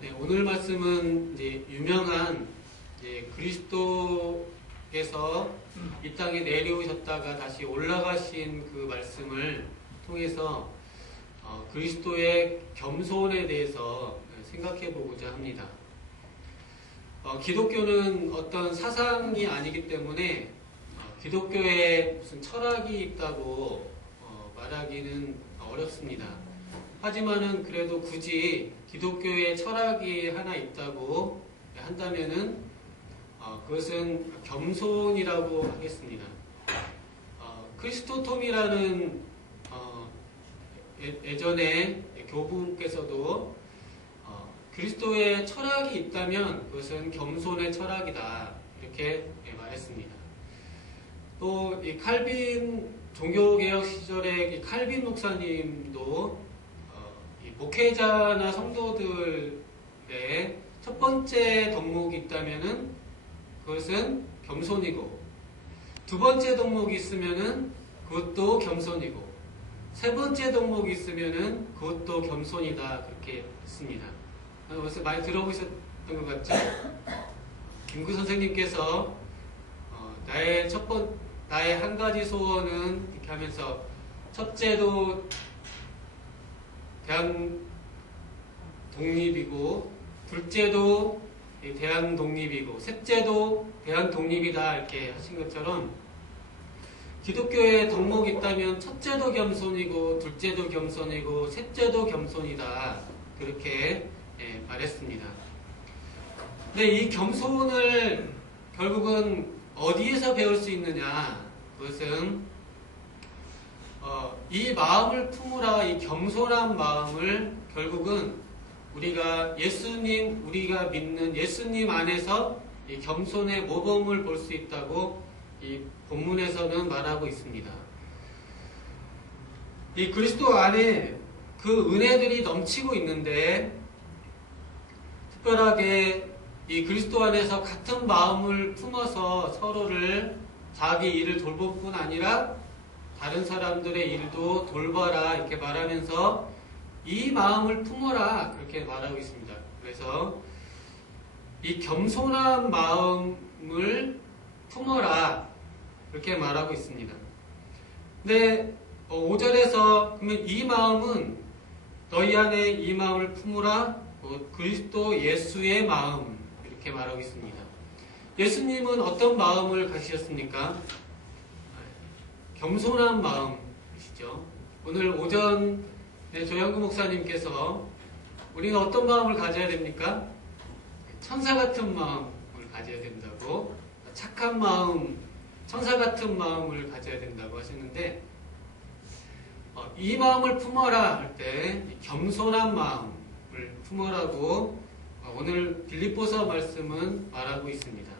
네, 오늘 말씀은 이제 유명한 이제 그리스도께서 이 땅에 내려오셨다가 다시 올라가신 그 말씀을 통해서 그리스도의 겸손에 대해서 생각해 보고자 합니다. 기독교는 어떤 사상이 아니기 때문에 기독교에 무슨 철학이 있다고 말하기는 어렵습니다. 하지만은 그래도 굳이 기독교에 철학이 하나 있다고 한다면은 그것은 겸손이라고 하겠습니다. 크리스토톰이라는 예전에 교부께서도 그리스도의 철학이 있다면 그것은 겸손의 철학이다 이렇게 말했습니다. 또 이 칼빈 종교개혁 시절에 이 칼빈 목사님도 이 목회자나 성도들의 첫 번째 덕목이 있다면은 그것은 겸손이고, 두 번째 덕목이 있으면은 그것도 겸손이고, 세 번째 덕목이 있으면은 그것도 겸손이다 그렇게 했습니다. 벌써 많이 들어보셨던 것 같죠? 김구 선생님께서 나의 한 가지 소원은 이렇게 하면서 첫째도 대한 독립이고, 둘째도 대한 독립이고, 셋째도 대한 독립이다 이렇게 하신 것처럼 기독교에 덕목이 있다면 첫째도 겸손이고, 둘째도 겸손이고, 셋째도 겸손이다 그렇게 말했습니다. 근데 이 겸손을 결국은 어디에서 배울 수 있느냐? 그것은 이 마음을 품으라, 이 겸손한 마음을 결국은 우리가 믿는 예수님 안에서 이 겸손의 모범을 볼 수 있다고 이 본문에서는 말하고 있습니다. 이 그리스도 안에 그 은혜들이 넘치고 있는데, 특별하게 이 그리스도 안에서 같은 마음을 품어서 서로를 자기 일을 돌볼 뿐 아니라 다른 사람들의 일도 돌봐라 이렇게 말하면서 이 마음을 품어라 그렇게 말하고 있습니다. 그래서 이 겸손한 마음을 품어라 그렇게 말하고 있습니다. 근데 5절에서 그러면 이 마음은 너희 안에 이 마음을 품으라, 그리스도 예수의 마음 이렇게 말하고 있습니다. 예수님은 어떤 마음을 가지셨습니까? 겸손한 마음이시죠. 오늘 오전에 조영구 목사님께서 우리는 어떤 마음을 가져야 됩니까? 천사 같은 마음을 가져야 된다고, 착한 마음, 천사 같은 마음을 가져야 된다고 하셨는데, 이 마음을 품어라 할 때 겸손한 마음을 품어라고 오늘 빌립보서 말씀은 말하고 있습니다.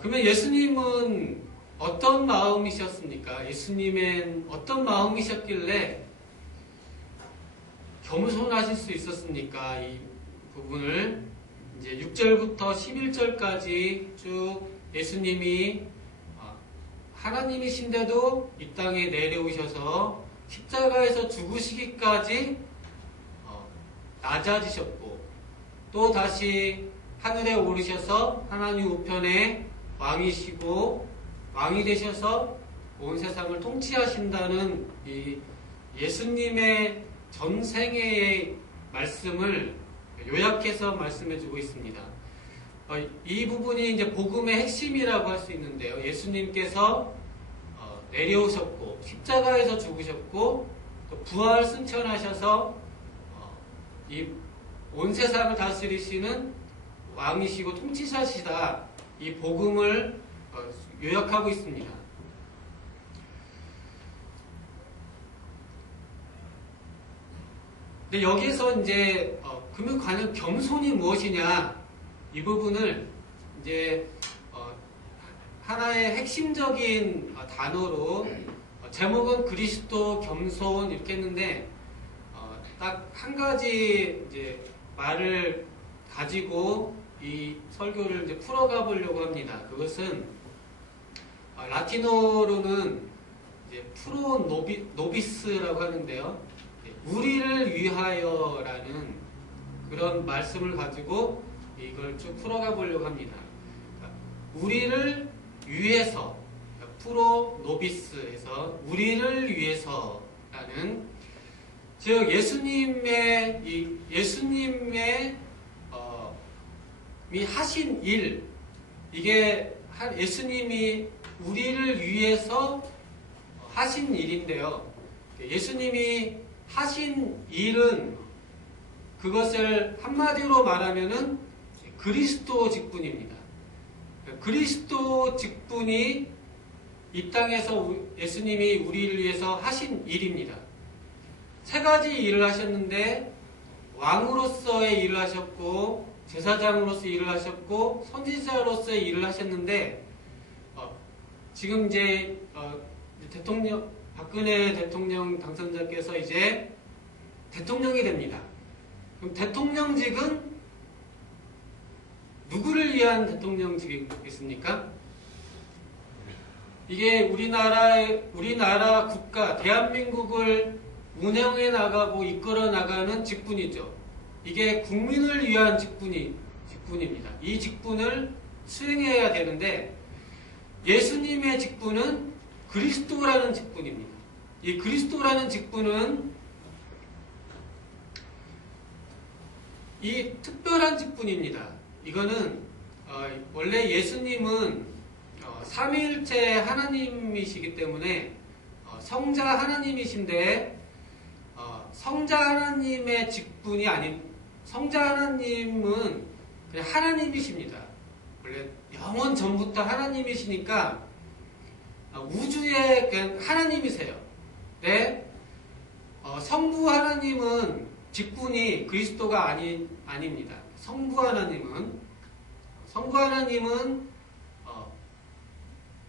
그러면 예수님은 어떤 마음이셨습니까? 예수님은 어떤 마음이셨길래 겸손하실 수 있었습니까? 이 부분을 이제 6절부터 11절까지 쭉 예수님이 하나님이신데도 이 땅에 내려오셔서 십자가에서 죽으시기까지 낮아지셨고, 또 다시 하늘에 오르셔서 하나님 우편에 왕이 되셔서 온 세상을 통치하신다는 이 예수님의 전생애의 말씀을 요약해서 말씀해주고 있습니다. 이 부분이 이제 복음의 핵심이라고 할 수 있는데요. 예수님께서 내려오셨고, 십자가에서 죽으셨고, 또 부활 승천하셔서 이 온 세상을 다스리시는 왕이시고 통치자시다. 이 복음을 요약하고 있습니다. 근데 여기에서 이제 그러면 과연 겸손이 무엇이냐, 이 부분을 이제 하나의 핵심적인 단어로 제목은 그리스도 겸손 이렇게 했는데, 딱 한 가지 이제 말을 가지고 이 설교를 이제 풀어가 보려고 합니다. 그것은 라틴어로는 이제 프로 노비스라고 하는데요. 우리를 위하여라는 그런 말씀을 가지고 이걸 쭉 풀어가 보려고 합니다. 우리를 위해서, 프로 노비스에서 우리를 위해서라는, 즉 예수님의 이 하신 일, 이게 예수님이 우리를 위해서 하신 일인데요. 예수님이 하신 일은, 그것을 한마디로 말하면은 그리스도 직분입니다. 그리스도 직분이 이 땅에서 예수님이 우리를 위해서 하신 일입니다. 세 가지 일을 하셨는데, 왕으로서의 일을 하셨고, 제사장으로서의 일을 하셨고, 선지자로서의 일을 하셨는데, 지금 이제 박근혜 대통령 당선자께서 이제 대통령이 됩니다. 그럼 대통령직은 누구를 위한 대통령직이겠습니까? 이게 우리나라 국가, 대한민국을 운영해 나가고 이끌어 나가는 직분이죠. 이게 국민을 위한 직분입니다. 이 직분을 수행해야 되는데, 예수님의 직분은 그리스도라는 직분입니다. 이 그리스도라는 직분은 이 특별한 직분입니다. 이거는 원래 예수님은 삼위일체 하나님이시기 때문에 성자 하나님이신데, 성자 하나님의 직분이 아닌, 성자 하나님은 그냥 하나님이십니다. 원래 영원 전부터 하나님이시니까 우주의 그냥 하나님이세요. 네? 성부 하나님은 직분이 그리스도가 아닙니다. 성부 하나님은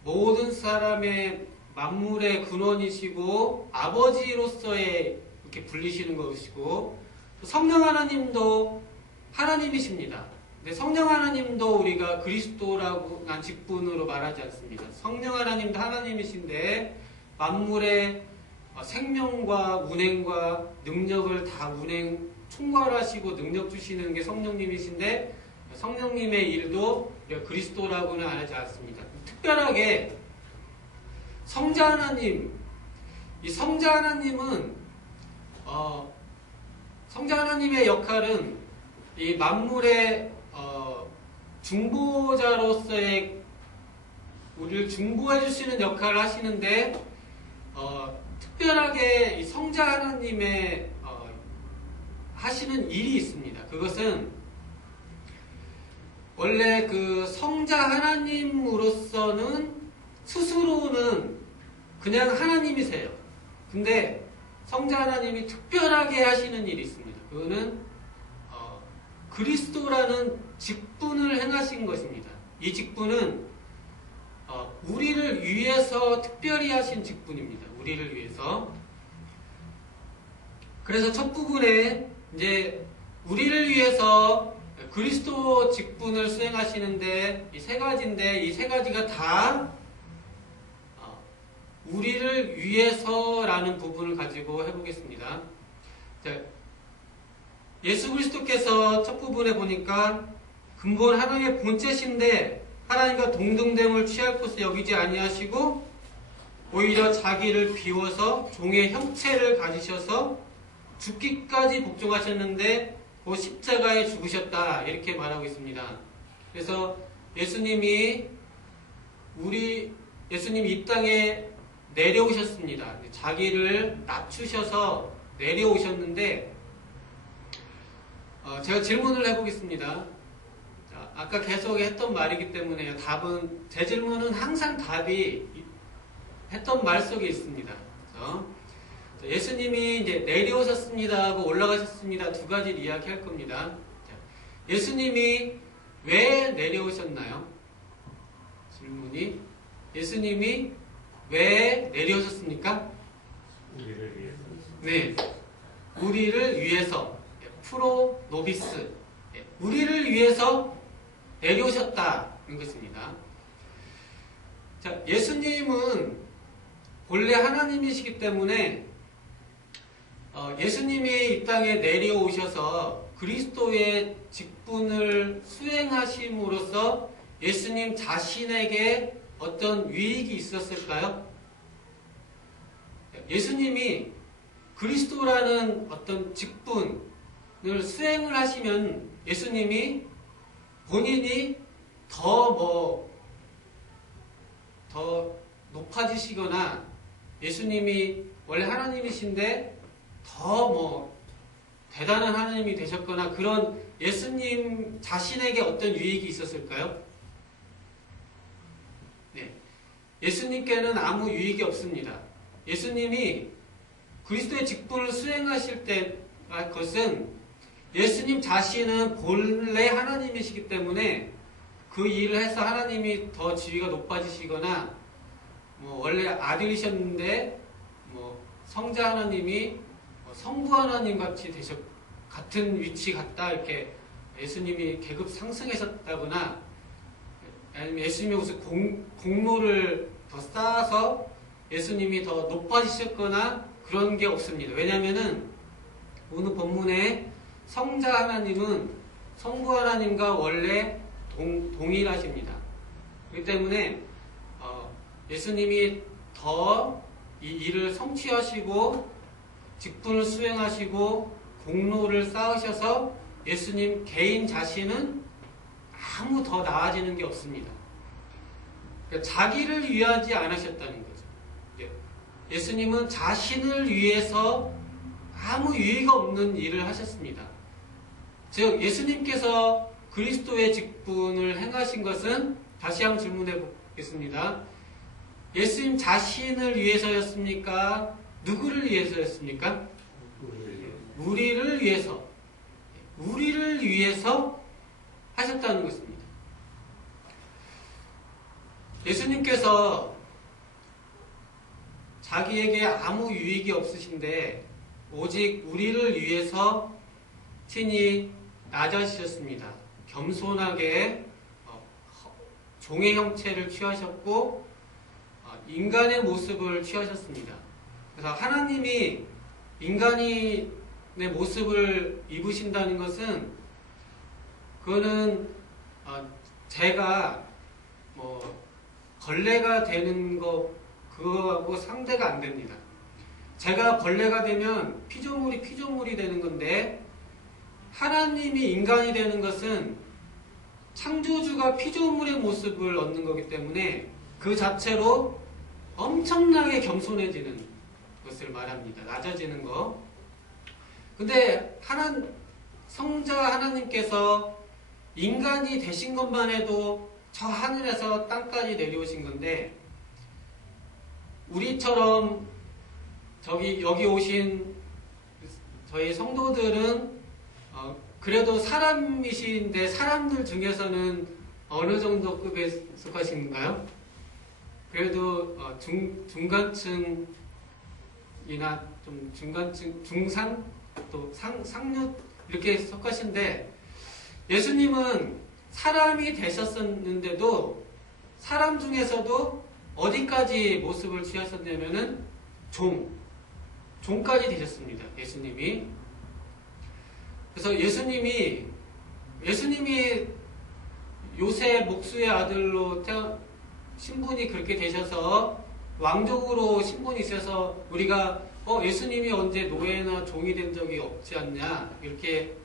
모든 사람의 만물의 근원이시고 아버지로서의 이렇게 불리시는 것이고, 성령 하나님도 하나님이십니다. 근데 성령 하나님도 우리가 그리스도라고 난 직분으로 말하지 않습니다. 성령 하나님도 하나님이신데 만물의 생명과 운행과 능력을 다 총괄하시고 능력 주시는 게 성령님이신데, 성령님의 일도 그리스도라고는 안 하지 않습니다. 특별하게 성자 하나님, 이 성자 하나님의 역할은 이 만물의 중보자로서의 우리를 중보해 주시는 역할을 하시는데, 특별하게 이 성자 하나님의 하시는 일이 있습니다. 그것은 원래 그 성자 하나님으로서는 스스로는 그냥 하나님이세요. 근데 성자 하나님이 특별하게 하시는 일이 있습니다. 그거는 그리스도라는 직분을 행하신 것입니다. 이 직분은 우리를 위해서 특별히 하신 직분입니다. 우리를 위해서. 그래서 첫 부분에 이제 우리를 위해서 그리스도 직분을 수행하시는데 이 세 가지인데, 이 세 가지가 다 우리를 위해서라는 부분을 가지고 해보겠습니다. 예수 그리스도께서 첫 부분에 보니까 근본 하나님의 본체신데 하나님과 동등됨을 취할 것을 여기지 아니하시고 오히려 자기를 비워서 종의 형체를 가지셔서 죽기까지 복종하셨는데 그 십자가에 죽으셨다, 이렇게 말하고 있습니다. 그래서 예수님이 이 땅에 내려오셨습니다. 자기를 낮추셔서 내려오셨는데, 제가 질문을 해보겠습니다. 자, 아까 계속 했던 말이기 때문에 제 질문은 항상 답이 했던 말 속에 있습니다. 그래서 예수님이 이제 내려오셨습니다 하고 올라가셨습니다, 두 가지를 이야기할 겁니다. 자, 예수님이 왜 내려오셨나요? 질문이, 예수님이 왜 내려오셨습니까? 우리를 위해서. 네, 우리를 위해서. 프로 노비스, 우리를 위해서 내려오셨다는 것입니다. 자, 예수님은 본래 하나님이시기 때문에 예수님이 이 땅에 내려오셔서 그리스도의 직분을 수행하심으로써 예수님 자신에게 어떤 유익이 있었을까요? 예수님이 그리스도라는 어떤 직분을 수행을 하시면 예수님이 본인이 더 높아지시거나 예수님이 원래 하나님이신데 더 대단한 하나님이 되셨거나 그런 예수님 자신에게 어떤 유익이 있었을까요? 네. 예수님께는 아무 유익이 없습니다. 예수님이 그리스도의 직분을 수행하실 때 것은 예수님 자신은 본래 하나님이시기 때문에 그 일을 해서 하나님이 더 지위가 높아지시거나 원래 아들이셨는데 성자 하나님이 성부 하나님 같이 같은 위치 같다 이렇게 예수님이 계급 상승하셨다거나 아니면 예수님이 무슨 공로를 더 쌓아서 예수님이 더 높아지셨거나 그런 게 없습니다. 왜냐하면은 오늘 본문에 성자 하나님은 성부 하나님과 원래 동일하십니다. 그렇기 때문에 예수님이 더 이 일을 성취하시고 직분을 수행하시고 공로를 쌓으셔서 예수님 개인 자신은 아무 더 나아지는 게 없습니다. 그러니까 자기를 위하지 않으셨다는 거죠. 예수님은 자신을 위해서 아무 유의가 없는 일을 하셨습니다. 즉 예수님께서 그리스도의 직분을 행하신 것은 다시 한번 질문해 보겠습니다. 예수님 자신을 위해서였습니까? 누구를 위해서였습니까? 우리를 위해서. 우리를 위해서 하셨다는 것입니다. 예수님께서 자기에게 아무 유익이 없으신데 오직 우리를 위해서 친히 낮아지셨습니다. 겸손하게 종의 형체를 취하셨고 인간의 모습을 취하셨습니다. 그래서 하나님이 인간의 모습을 입으신다는 것은 그거는 제가 벌레가 되는 그거하고 상대가 안 됩니다. 제가 벌레가 되면 피조물이 되는 건데 하나님이 인간이 되는 것은 창조주가 피조물의 모습을 얻는 거기 때문에 그 자체로 엄청나게 겸손해지는 것을 말합니다. 낮아지는 거. 근데 성자 하나님께서 인간이 되신 것만 해도 저 하늘에서 땅까지 내려오신 건데 우리처럼 여기 오신 저희 성도들은 그래도 사람이신데 사람들 중에서는 어느 정도 급에 속하신가요? 그래도 중간층이나 좀 중간층, 중상, 또 상류 이렇게 속하신데 예수님은 사람이 되셨었는데도 사람 중에서도 어디까지 모습을 취하셨냐면은 종까지 되셨습니다. 예수님이. 그래서 예수님이 요셉 목수의 아들로 신분이 그렇게 되셔서 왕족으로 신분이 있어서 우리가 예수님이 언제 노예나 종이 된 적이 없지 않냐 이렇게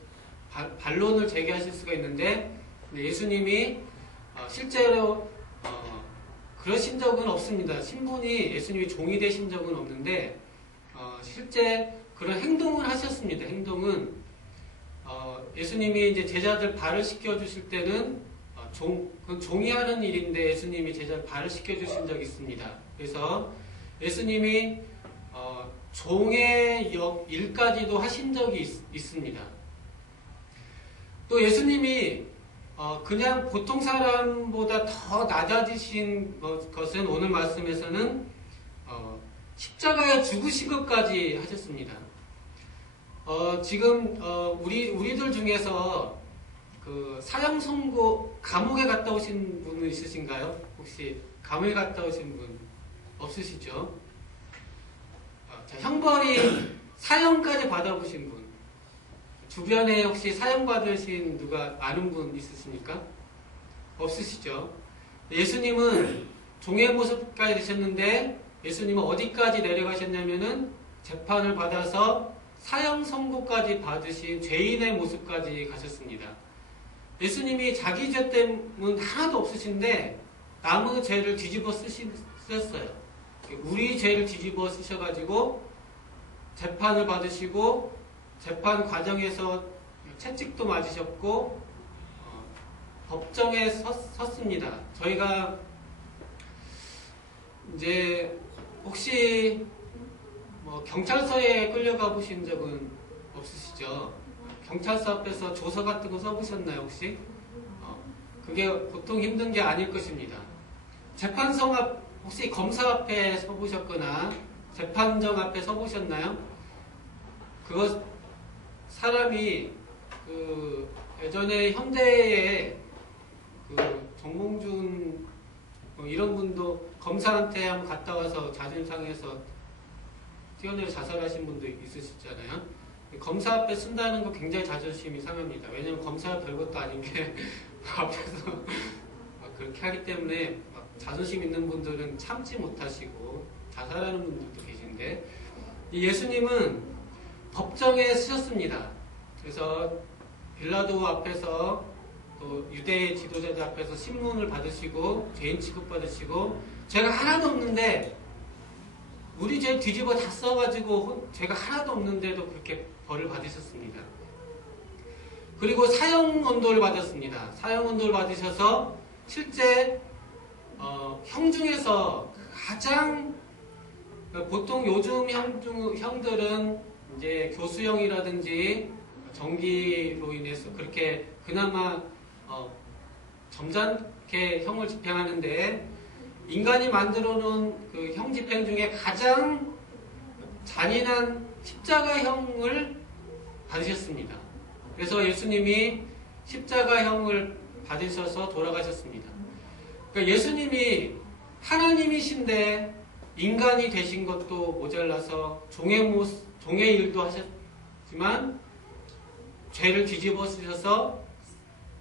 반론을 제기하실 수가 있는데 예수님이 실제로 그러신 적은 없습니다. 신분이 예수님이 종이 되신 적은 없는데 실제 그런 행동을 하셨습니다. 행동은 예수님이 이제 제자들 발을 씻겨주실 때는 종이 하는 일인데 예수님이 제자들 발을 씻겨주신 적이 있습니다. 그래서 예수님이 종의 일까지도 하신 적이 있습니다. 또 예수님이 그냥 보통 사람보다 더 낮아지신 것은 오늘 말씀에서는 십자가에 죽으신 것까지 하셨습니다. 지금 우리들 중에서 그 사형 선고 감옥에 갔다 오신 분은 있으신가요? 혹시 감옥에 갔다 오신 분 없으시죠? 형벌이 사형까지 받아보신 분, 주변에 혹시 사형 받으신 누가 아는 분 있으십니까? 없으시죠? 예수님은 종의 모습까지 되셨는데 예수님은 어디까지 내려가셨냐면은 재판을 받아서 사형 선고까지 받으신 죄인의 모습까지 가셨습니다. 예수님이 자기 죄 때문 하나도 없으신데 남의 죄를 뒤집어 쓰셨어요. 우리 죄를 뒤집어 쓰셔가지고 재판을 받으시고 재판 과정에서 채찍도 맞으셨고 법정에 섰습니다. 저희가 이제 혹시 뭐 경찰서에 끌려가 보신 적은 없으시죠? 경찰서 앞에서 조서 같은 거 써보셨나요 혹시? 그게 보통 힘든 게 아닐 것입니다. 재판석 앞 혹시 검사 앞에 서보셨거나 재판정 앞에 서보셨나요? 그거 사람이 예전에 현대에 정몽준 이런 분도 검사한테 한번 갔다 와서 자존심 상해서 뛰어내려 자살하신 분도 있으시잖아요. 검사 앞에 쓴다는 거 굉장히 자존심이 상합니다. 왜냐하면 검사가 별것도 아닌 게 앞에서 막 그렇게 하기 때문에 막 자존심 있는 분들은 참지 못하시고 자살하는 분들도 계신데 예수님은 법정에 서셨습니다. 그래서 빌라도 앞에서 또 유대 지도자들 앞에서 신문을 받으시고 죄인 취급받으시고 죄가 하나도 없는데 우리 죄 뒤집어 다 써가지고 죄가 하나도 없는데도 그렇게 벌을 받으셨습니다. 그리고 사형 언도를 받았습니다. 사형 언도를 받으셔서 실제 형 중에서 가장 보통 요즘 형들은 이제 교수형이라든지 정기로 인해서 그렇게 그나마 점잖게 형을 집행하는데 인간이 만들어 놓은 그 형 집행 중에 가장 잔인한 십자가형을 받으셨습니다. 그래서 예수님이 십자가형을 받으셔서 돌아가셨습니다. 그러니까 예수님이 하나님이신데 인간이 되신 것도 모자라서 종의 일도 하셨지만 죄를 뒤집어 쓰셔서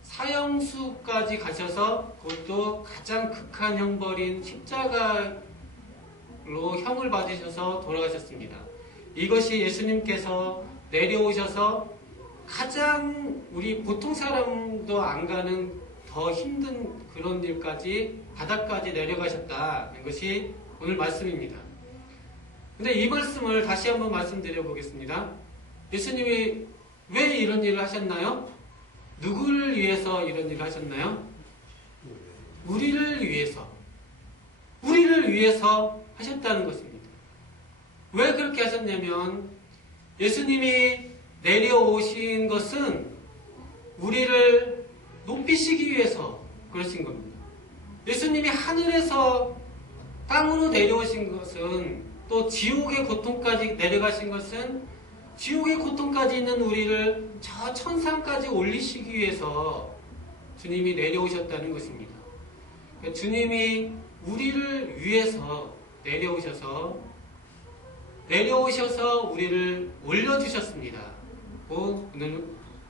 사형수까지 가셔서 그것도 가장 극한 형벌인 십자가로 형을 받으셔서 돌아가셨습니다. 이것이 예수님께서 내려오셔서 가장 우리 보통 사람도 안 가는 더 힘든 그런 일까지 바닥까지 내려가셨다는 것이 오늘 말씀입니다. 근데 이 말씀을 다시 한번 말씀드려 보겠습니다. 예수님이 왜 이런 일을 하셨나요? 누구를 위해서 이런 일을 하셨나요? 우리를 위해서. 우리를 위해서 하셨다는 것입니다. 왜 그렇게 하셨냐면 예수님이 내려오신 것은 우리를 높이시기 위해서 그러신 겁니다. 예수님이 하늘에서 땅으로 내려오신 것은 또 지옥의 고통까지 내려가신 것은 지옥의 고통까지 있는 우리를 저 천상까지 올리시기 위해서 주님이 내려오셨다는 것입니다. 주님이 우리를 위해서 내려오셔서 우리를 올려주셨습니다. 오늘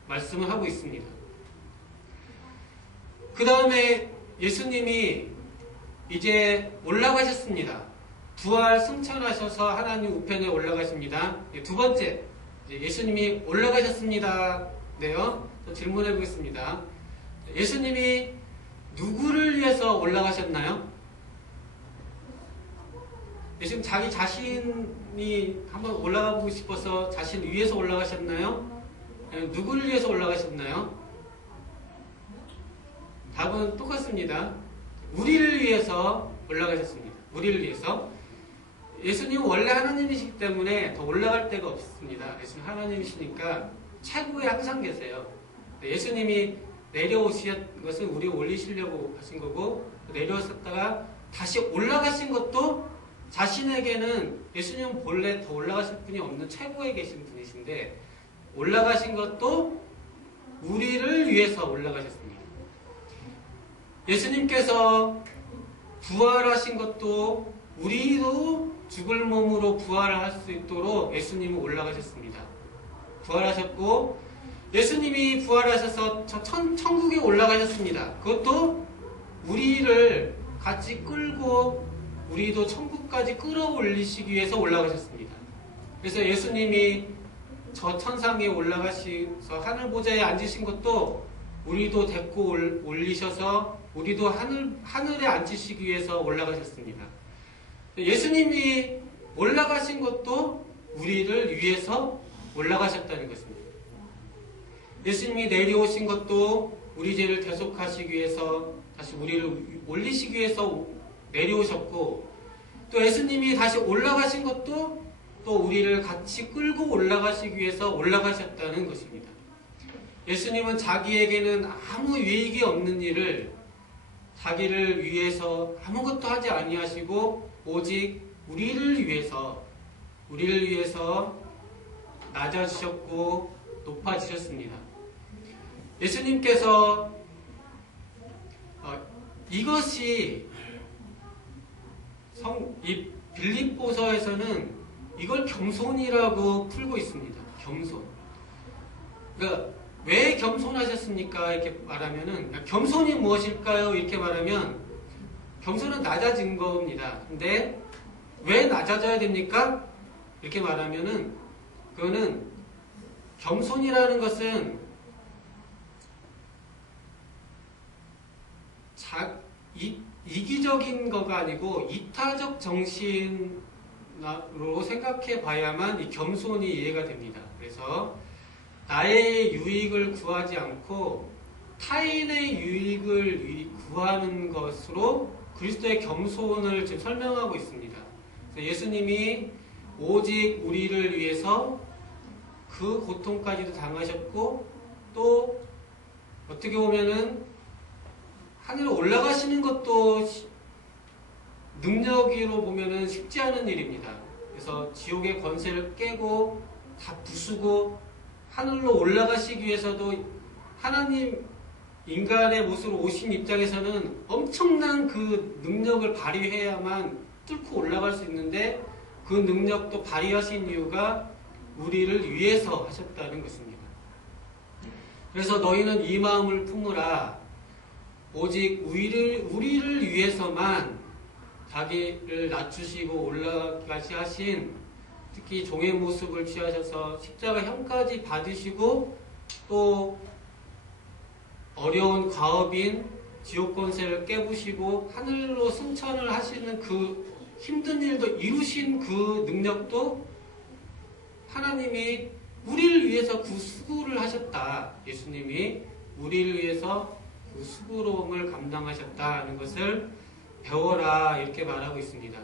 말씀을 하고 있습니다. 그 다음에 예수님이 이제 올라가셨습니다. 부활 승천하셔서 하나님 우편에 올라가십니다. 두 번째, 예수님이 올라가셨습니다. 네요. 질문해 보겠습니다. 예수님이 누구를 위해서 올라가셨나요? 예수님 자기 자신이 한번 올라가 보고 싶어서 자신 위해서 올라가셨나요? 누구를 위해서 올라가셨나요? 답은 똑같습니다. 우리를 위해서 올라가셨습니다. 우리를 위해서. 예수님은 원래 하나님이시기 때문에 더 올라갈 데가 없습니다. 예수님 하나님이시니까 최고에 항상 계세요. 예수님이 내려오신 것은 우리 올리시려고 하신 거고 내려오셨다가 다시 올라가신 것도 자신에게는 예수님은 본래 더 올라가실 분이 없는 최고에 계신 분이신데 올라가신 것도 우리를 위해서 올라가셨습니다. 예수님께서 부활하신 것도 우리도 죽을 몸으로 부활할 수 있도록 예수님은 올라가셨습니다. 부활하셨고 예수님이 부활하셔서 천국에 올라가셨습니다. 그것도 우리를 같이 끌고 우리도 천국까지 끌어올리시기 위해서 올라가셨습니다. 그래서 예수님이 저 천상에 올라가셔서 하늘 보좌에 앉으신 것도 우리도 데리고 올리셔서 우리도 하늘에 앉으시기 위해서 올라가셨습니다. 예수님이 올라가신 것도 우리를 위해서 올라가셨다는 것입니다. 예수님이 내려오신 것도 우리 죄를 대속하시기 위해서 다시 우리를 올리시기 위해서 내려오셨고, 또 예수님이 다시 올라가신 것도 또 우리를 같이 끌고 올라가시기 위해서 올라가셨다는 것입니다. 예수님은 자기에게는 아무 유익이 없는 일을 자기를 위해서 아무것도 하지 아니하시고 오직 우리를 위해서 낮아지셨고 높아지셨습니다. 예수님께서 이것이 이 빌립보서에서는 이걸 겸손이라고 풀고 있습니다. 겸손. 그러니까 왜 겸손하셨습니까? 이렇게 말하면은 겸손이 무엇일까요? 이렇게 말하면 겸손은 낮아진 겁니다. 근데 왜 낮아져야 됩니까? 이렇게 말하면은 그거는 겸손이라는 것은 이기적인 거가 아니고 이타적 정신으로 생각해 봐야만 이 겸손이 이해가 됩니다. 그래서 나의 유익을 구하지 않고 타인의 유익을 구하는 것으로 그리스도의 겸손을 지금 설명하고 있습니다. 그래서 예수님이 오직 우리를 위해서 그 고통까지도 당하셨고 또 어떻게 보면은 하늘에 올라가시는 것도 능력으로 보면은 쉽지 않은 일입니다. 그래서 지옥의 권세를 깨고 다 부수고 하늘로 올라가시기 위해서도 하나님 인간의 모습으로 오신 입장에서는 엄청난 그 능력을 발휘해야만 뚫고 올라갈 수 있는데 그 능력도 발휘하신 이유가 우리를 위해서 하셨다는 것입니다. 그래서 너희는 이 마음을 품으라. 오직 우리를 위해서만 자기를 낮추시고 올라가시 하신 특히 종의 모습을 취하셔서 십자가 형까지 받으시고 또 어려운 과업인 지옥 권세를 깨부시고 하늘로 승천을 하시는 그 힘든 일도 이루신 그 능력도 하나님이 우리를 위해서 그 수고를 하셨다. 예수님이 우리를 위해서 그 수고로움을 감당하셨다는 것을 배워라 이렇게 말하고 있습니다.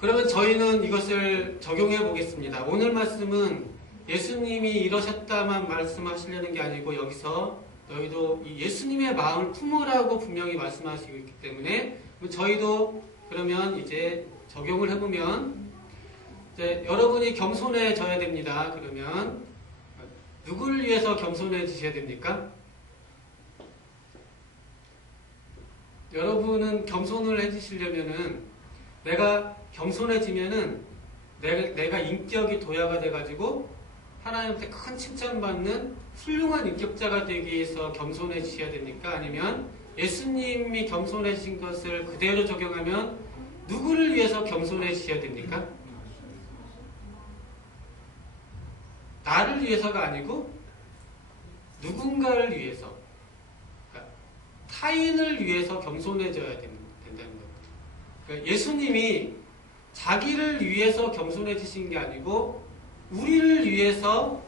그러면 저희는 이것을 적용해 보겠습니다. 오늘 말씀은 예수님이 이러셨다만 말씀하시려는 게 아니고 여기서 너희도 이 예수님의 마음을 품으라고 분명히 말씀하시고 있기 때문에 저희도 그러면 이제 적용을 해보면 이제 여러분이 겸손해져야 됩니다. 그러면 누구를 위해서 겸손해지셔야 됩니까? 여러분은 겸손을 해주시려면은 내가 겸손해지면은 내가 인격이 도야가 돼가지고 하나님한테 큰 칭찬받는 훌륭한 인격자가 되기 위해서 겸손해지셔야 됩니까? 아니면 예수님이 겸손해진 것을 그대로 적용하면 누구를 위해서 겸손해지셔야 됩니까? 나를 위해서가 아니고 누군가를 위해서 그러니까 타인을 위해서 겸손해져야 된다는 겁니다. 그러니까 예수님이 자기를 위해서 겸손해지신 게 아니고 우리를 위해서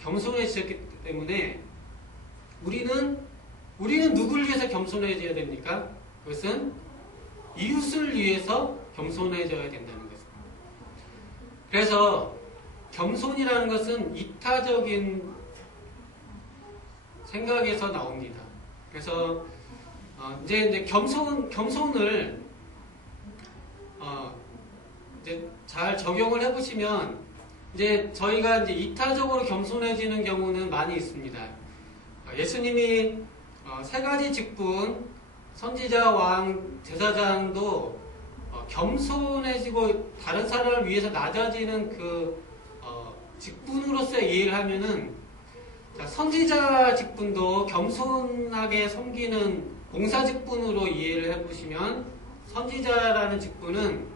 겸손해지셨기 때문에 우리는 누구를 위해서 겸손해져야 됩니까? 그것은 이웃을 위해서 겸손해져야 된다는 것입니다. 그래서 겸손이라는 것은 이타적인 생각에서 나옵니다. 그래서 이제 겸손을 이제 잘 적용을 해보시면 이제 저희가 이제 이타적으로 겸손해지는 경우는 많이 있습니다. 예수님이 세 가지 직분 선지자, 왕, 제사장도 겸손해지고 다른 사람을 위해서 낮아지는 그 직분으로서의 이해를 하면은, 자, 선지자 직분도 겸손하게 섬기는 봉사 직분으로 이해를 해보시면, 선지자라는 직분은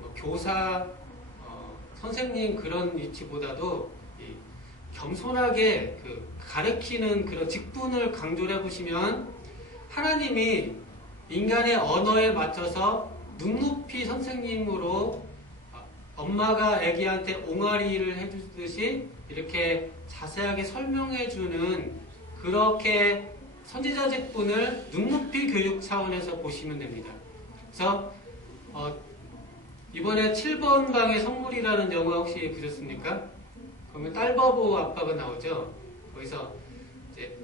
뭐 교사, 선생님 그런 위치보다도 겸손하게 가르치는 그런 직분을 강조를 해보시면, 하나님이 인간의 언어에 맞춰서 눈높이 선생님으로 엄마가 아기한테 옹알이를 해주듯이 이렇게 자세하게 설명해주는, 그렇게 선지자 직분을 눈높이 교육 차원에서 보시면 됩니다. 그래서 이번에 7번 방의 선물이라는 영화 혹시 보셨습니까? 그러면 딸바보 아빠가 나오죠. 거기서 이제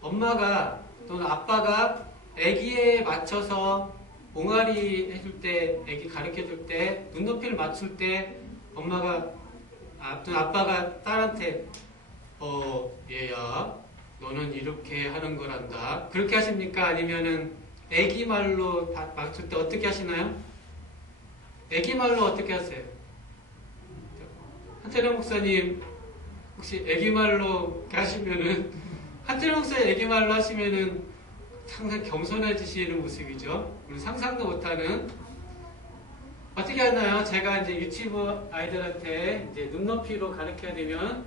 엄마가 또는 아빠가 아기에 맞춰서 옹알이 해줄 때, 아기 가르쳐줄 때, 눈높이를 맞출 때 아빠가 딸한테 얘야 너는 이렇게 하는 거란다, 그렇게 하십니까? 아니면은 아기 말로 맞출 때 어떻게 하시나요? 아기 말로 어떻게 하세요? 한태령 목사님 혹시 아기 말로 하시면은, 한태령 목사님 아기 말로 하시면은 항상 겸손해지시는 모습이죠. 우리 상상도 못하는. 어떻게 하나요? 제가 이제 유치부 아이들한테 이제 눈높이로 가르쳐야 되면,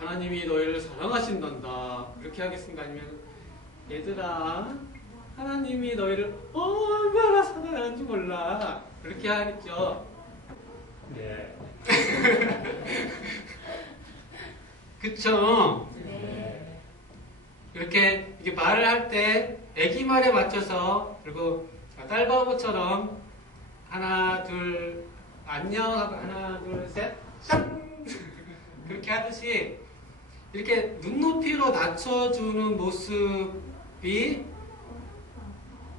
하나님이 너희를 사랑하신단다, 그렇게 하겠습니까? 아니면 얘들아 하나님이 너희를 얼마나 사랑하는지 몰라, 그렇게 하겠죠. 네. 그쵸? 네. 이렇게 말을 할 때 아기 말에 맞춰서, 그리고 딸바보처럼 하나 둘 안녕 하고 하나 둘 셋 쌍 그렇게 하듯이 이렇게 눈높이로 낮춰주는 모습이,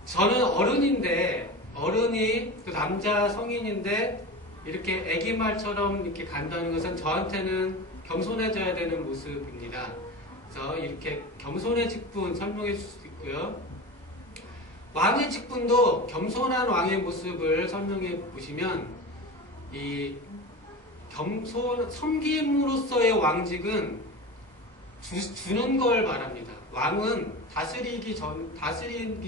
저는 어른이 또 남자 성인인데 이렇게 아기 말처럼 이렇게 간다는 것은 저한테는 겸손해져야 되는 모습입니다. 그래서 이렇게 겸손의 직분 설명해 줄 수 있고요. 왕의 직분도 겸손한 왕의 모습을 설명해 보시면, 이 섬김으로서의 왕직은 주는 걸 말합니다. 왕은 다스리기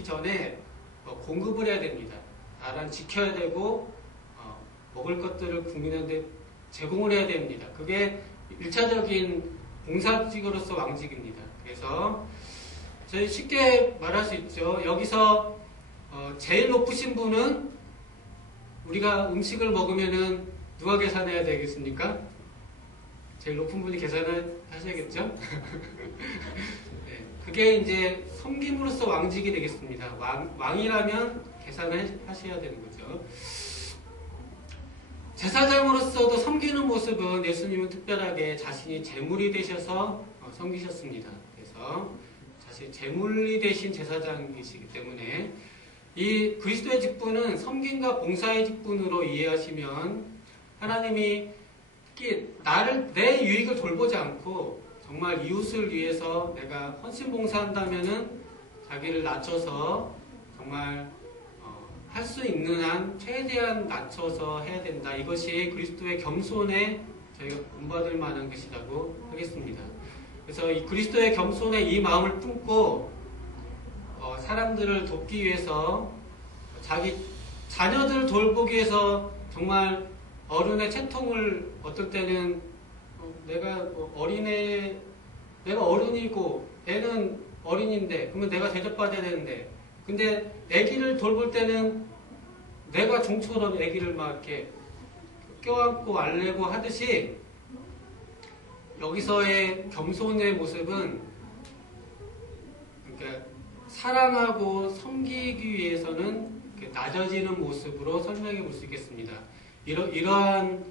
전에 공급을 해야 됩니다. 나라는 지켜야 되고 먹을 것들을 국민한테 제공을 해야 됩니다. 그게 1차적인 봉사직으로서 왕직입니다. 그래서 저희 쉽게 말할 수 있죠. 여기서 제일 높으신 분은, 우리가 음식을 먹으면은 누가 계산해야 되겠습니까? 제일 높은 분이 계산을 하셔야겠죠? 네, 그게 이제 섬김으로써 왕직이 되겠습니다. 왕이라면 계산을 하셔야 되는 거죠. 제사장으로서도 섬기는 모습은 예수님은 특별하게 자신이 제물이 되셔서 섬기셨습니다. 그래서 자신이 제물이 되신 제사장이시기 때문에 이 그리스도의 직분은 섬김과 봉사의 직분으로 이해하시면, 하나님이 특히 내 유익을 돌보지 않고 정말 이웃을 위해서 내가 헌신 봉사한다면은 자기를 낮춰서 정말 할 수 있는 한 최대한 낮춰서 해야 된다. 이것이 그리스도의 겸손에 저희가 본받을 만한 것이라고 하겠습니다. 그래서 이 그리스도의 겸손에 이 마음을 품고 사람들을 돕기 위해서, 자기 자녀들을 돌보기 위해서 정말 어른의 채통을, 어떨 때는 내가 어른이고 애는 어린인데 그러면 내가 대접받아야 되는데, 근데 아기를 돌볼 때는 내가 종처럼 아기를 막 이렇게 껴안고 알레고 하듯이, 여기서의 겸손의 모습은, 그러니까 사랑하고 섬기기 위해서는 낮아지는 모습으로 설명해 볼 수 있겠습니다. 이러한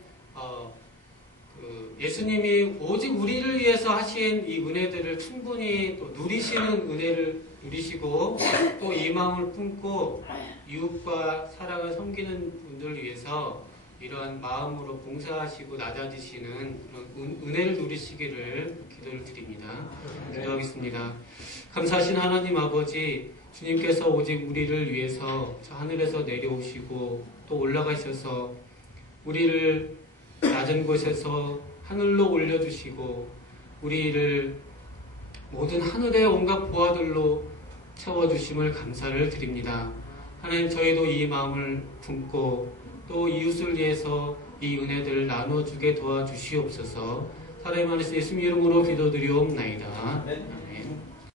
예수님이 오직 우리를 위해서 하신 이 은혜들을 충분히 또 누리시는 은혜를 누리시고, 또 이 마음을 품고 이웃과 사랑을 섬기는 분들을 위해서 이러한 마음으로 봉사하시고 낮아지시는 그런 은혜를 누리시기를 기도를 드립니다. 기도하겠습니다. 감사하신 하나님 아버지, 주님께서 오직 우리를 위해서 저 하늘에서 내려오시고 또 올라가셔서 우리를 낮은 곳에서 하늘로 올려주시고 우리를 모든 하늘의 온갖 보화들로 채워주심을 감사를 드립니다. 하나님, 저희도 이 마음을 품고 또 이웃을 위해서 이 은혜들을 나눠주게 도와주시옵소서. 살아있는 예수님 이름으로 기도드리옵나이다.